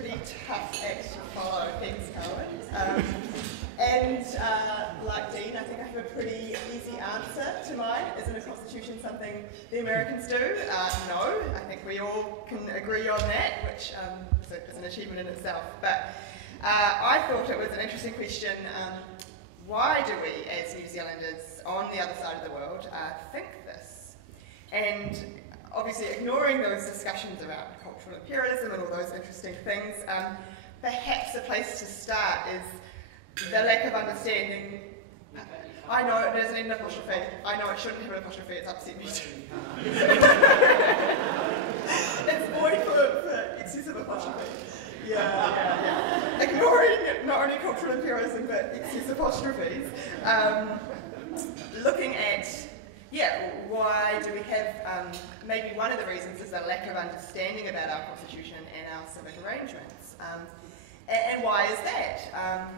pretty tough act to follow, thanks Colin. Like Dean, I think I have a pretty easy answer to mine. Isn't a constitution something the Americans do? No, I think we all can agree on that, which is an achievement in itself. But I thought it was an interesting question. Why do we, as New Zealanders on the other side of the world, think this? And obviously ignoring those discussions around cultural imperialism and all those interesting things, perhaps a place to start is the lack of understanding. I know it doesn't need an apostrophe. I know it shouldn't have an apostrophe, it's upset me too. It's void for excessive apostrophe. Yeah. Ignoring not only cultural imperialism but excessive apostrophes. Looking at, why do we have, maybe one of the reasons is the lack of understanding about our constitution and our civic arrangements. And why is that?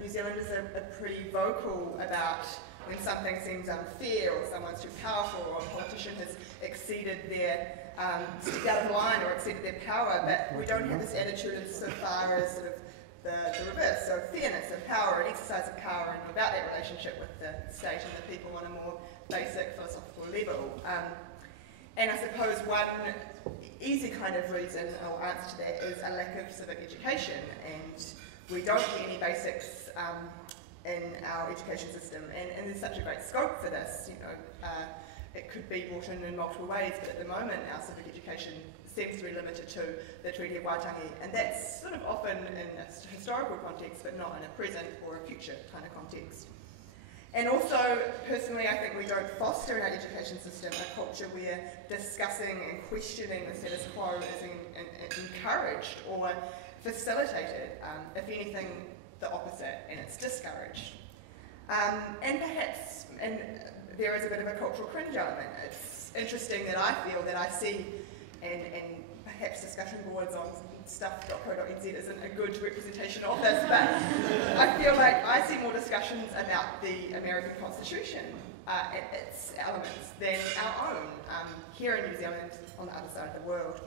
New Zealanders are pretty vocal about when something seems unfair or someone's too powerful or a politician has exceeded their, stepped out of line or exceeded their power, but we don't have this attitude insofar as sort of the reverse, so fairness of power and exercise of power and about that relationship with the state and the people on a more basic philosophical level. And I suppose one easy kind of reason or answer to that is a lack of civic education, and we don't get any basics in our education system, and there's such a great scope for this. It could be brought in multiple ways, but at the moment our civic education seems to be limited to the Treaty of Waitangi, and that's sort of often in a historical context, but not in a present or a future kind of context. And also, personally, I think we don't foster in our education system a culture where discussing and questioning the status quo is encouraged or facilitated. If anything, the opposite, and it's discouraged. And perhaps, there is a bit of a cultural cringe element. It's interesting that I feel that I see, and perhaps discussion boards on stuff.co.nz isn't a good representation of this, but I feel like I see more discussions about the American Constitution and its elements than our own here in New Zealand on the other side of the world.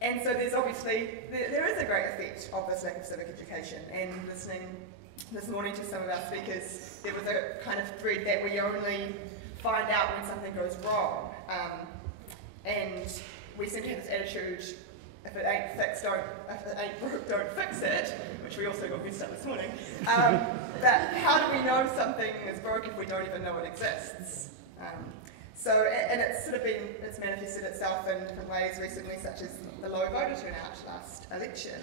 And so there's obviously, there is a great effect of this lack of civic education, and listening this morning to some of our speakers, there was a kind of thread that we only find out when something goes wrong. And we seem to have this attitude, if it ain't fixed, if it ain't broke, don't fix it, which we also got used to this morning. But how do we know something is broke if we don't even know it exists? And it's sort of it's manifested itself in different ways recently, such as the low voter turnout last election.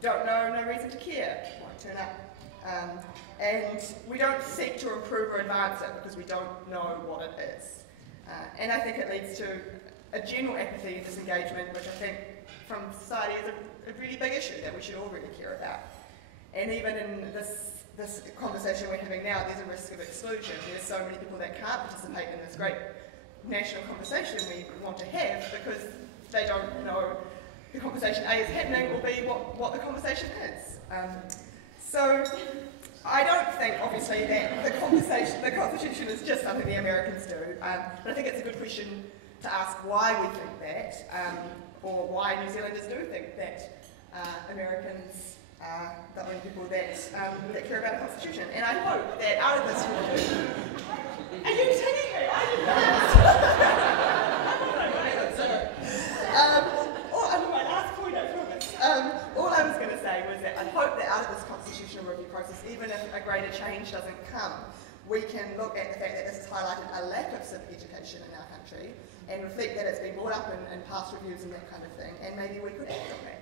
Don't know, no reason to care, won't turn up. And we don't seek to improve or advance it because we don't know what it is. And I think it leads to a general apathy and disengagement, which I think from society is a really big issue that we should all really care about. And even in this conversation we're having now, there's a risk of exclusion. There's so many people that can't participate in this great national conversation we want to have because they don't know the conversation A is happening or B what the conversation is. So I don't think, obviously, that the Constitution is just something the Americans do, but I think it's a good question to ask why we think that, or why New Zealanders do think that Americans are the only people that care about the Constitution. And I hope that out of this are you taking me? I didn't know all I was going to say was that I hope that out of this constitutional review process, even if a greater change doesn't come, we can look at the fact that this has highlighted a lack of civic education in our country and reflect that it's been brought up in past reviews and that kind of thing, and maybe we could act on that.